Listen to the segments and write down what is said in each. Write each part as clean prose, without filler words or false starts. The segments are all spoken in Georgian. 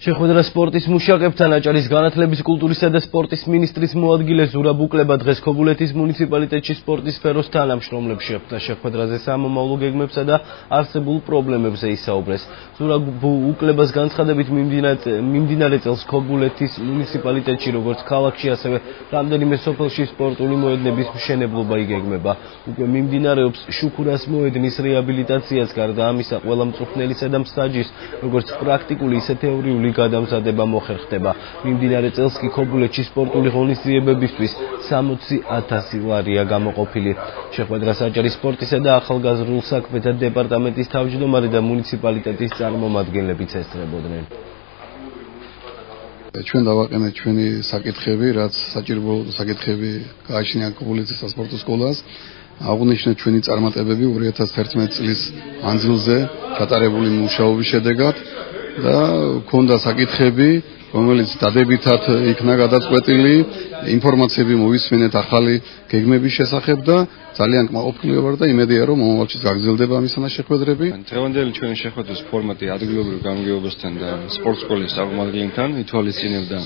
შეხვედრა სპორტის მუშაკებთან აჭარის განათლების, კულტურისა და სპორტის მინისტრის მოადგილე ზურაბ უკლება დღეს ქობულეთის მუნიციპალიტეტში სპორტის სფეროს თანამშრომლებს შეხვდა. შეხვედრაზე სამომავლო გეგმებსა და არსებულ პრობლემებზე ისაუბრეს. ზურაბ უკლებას განცხადებით მიმდინარე წელს ქობულეთის მუნიციპალიტეტში როგორც ქალაქში, ასევე რამდენიმე სოფელში სპორტული მოედნების მშენებლობა იგეგმება. უკვე მიმდინარეობს შუქურას მოედნის რეაბილიტაციაც, გარდა ამისა ყველა მწვრთნელისა და მსაჯის, როგორც პრაქტიკული, ისე თეორიული გადამზადება მოხერხდება. მიმდინარე წელს კი ქობულეთში სპორტული ღონისძიებებისთვის 60,000 ლარია გამოყოფილი. შეხვედრას აჭარის სპორტისა და ახალგაზრდულ საქმეთა დეპარტამენტის თავმჯდომარე და მუნიციპალიტეტის წარმომადგენლებიც ესწრებოდნენ. ჩვენ დავაყენეთ ჩვენი საკითხები, რაც საჭირო საკითხები გააჩნია ქობულეთის სასპორტო სკოლას. აღნიშნეთ ჩვენი წარმატებები 2011 წლის მანძილზე ჩატარებული მუშაობის შედეგად და ქონდა საკითხები, რომელიც დადებითად იქნა გადაწყვეტილი, ინფორმაციები მოვისმენეთ ახალი გეგმების შესახებ და ძალიან კმაყოფილი ვარ და იმედია, რომ მომავალშიც გაგრძელდება ამისანა შეხვედრები. დღევანდელი ჩვენი შეხვედრის ფორმატი ადგილობრივ გამგეობასთან და სპორტ სკოლის წარმომადგენლებთან ითვალისწინებდა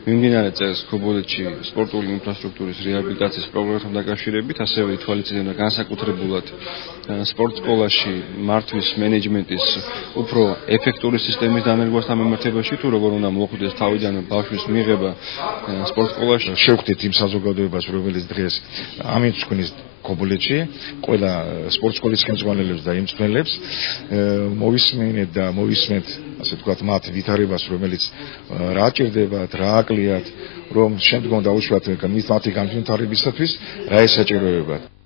მიმდინარე წელს ქობულეთში სპორტული ინფრასტრუქტურის რეაბილიტაციის პროგრამთან დაკავშირებით, ასევე ითვალისწინებდა განსაკუთრებულად სპორტ სკოლაში მართვის მენეჯმენტის უფრო ეფექტური სისტემის დანერგვასთან მიმართებაში, თუ როგორ უნდა მოხვდეს თავიდანვე ბავშვის მიღება სპორტ სკოლაში. შევხვდით იმ საზოგადოებას, რომელიც დღეს ამით თქვნის ქობულეთში, ყველა სპორტ სკოლის ხელმძღვანელებს და იმსწრებელებს მოვისმენთ და მოვისმენთ, ასე ვთქვათ, მათ ვითარებას, რომელიც რა ჭირდებათ, რა აკლიათ, რომ შემდგომ დაუშვათ მათი განვითარებისათვის რა ესაჭიროებათ.